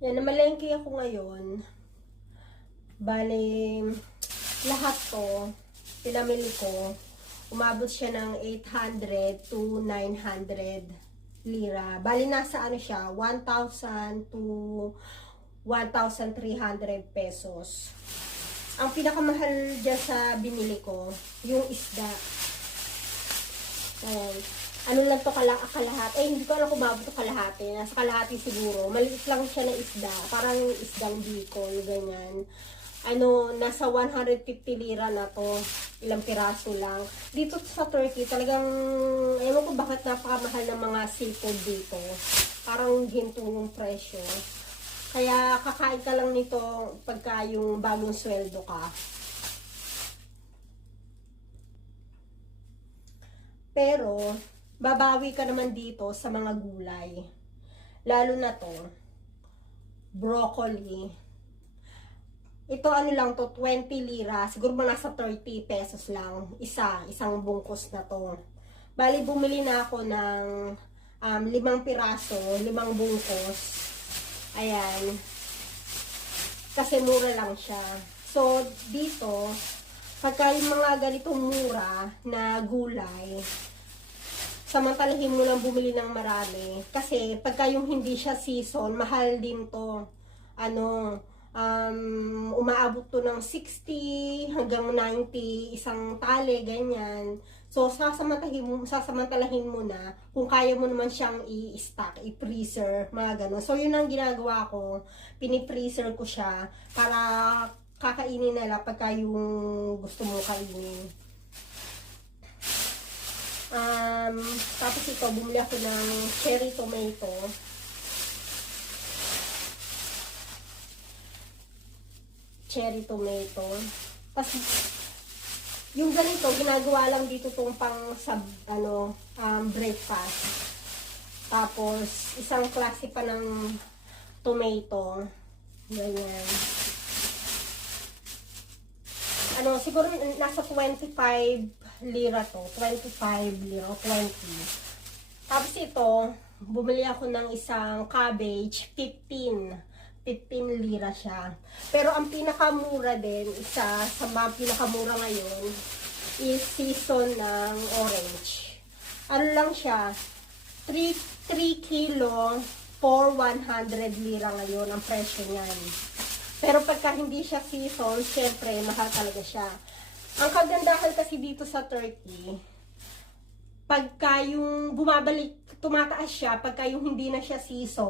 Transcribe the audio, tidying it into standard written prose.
Yan, namalengke ako ngayon. Bale, lahat to, pinamili ko, umabot siya ng 800 to 900 lira. Bale, nasa ano siya, 1,000 to 1,300 pesos. Ang pinakamahal dyan sa binili ko, yung isda. Ayan. Ano lang to kalahati. Eh, hindi ko alam kung umabot to kalahati. Nasa kalahati siguro. Maliit lang siya na isda. Parang isdang bicol, ganyan. Ano, nasa 150 lira na to. Ilang piraso lang. Dito sa Turkey, talagang, ewan ko bakit napakamahal ng mga seafood dito. Parang ginto yung presyo. Kaya kakain ka lang nito pagka yung bagong sweldo ka. Pero, babawi ka naman dito sa mga gulay. Lalo na to, broccoli. Ito ano lang to, 20 lira. Siguro mga nasa 30 pesos lang. Isang bungkus na to. Bali, bumili na ako ng 5 piraso, 5 bungkus. Ayan. Kasi mura lang siya. So, dito, pagka yung mga ganitong mura na gulay, samantalahin mo lang bumili ng marami. Kasi pagka yung hindi siya season, mahal din to. Ano, umaabot to ng 60 hanggang 90, isang tali, ganyan. So, sasamantalahin mo na kung kaya mo naman siyang i-stock, i-freezer, mga gano'n. So, yun ang ginagawa ko. Pini-freezer ko siya para kakainin na lang pagka yung gusto mo kainin. Tapos ito, bumili ako ng cherry tomato. Cherry tomato. Tapos, yung ganito, ginagawa lang dito itong pang breakfast. Tapos, isang klase pa ng tomato. Ganyan. Ano, siguro nasa 25 lira to. 25 lira, 20. Tapos ito, bumili ako ng isang cabbage, 15 lira siya. Pero ang pinakamura din, isa sa mga pinakamura ngayon, is season ng orange. Ano lang siya, 3 kilo for 100 lira ngayon ang presyo niyan. Pero pagka hindi siya season, syempre, mahal talaga siya. Ang kagandahan kasi dito sa Turkey, pagka yung bumabalik, tumataas siya, pagka yung hindi na siya season,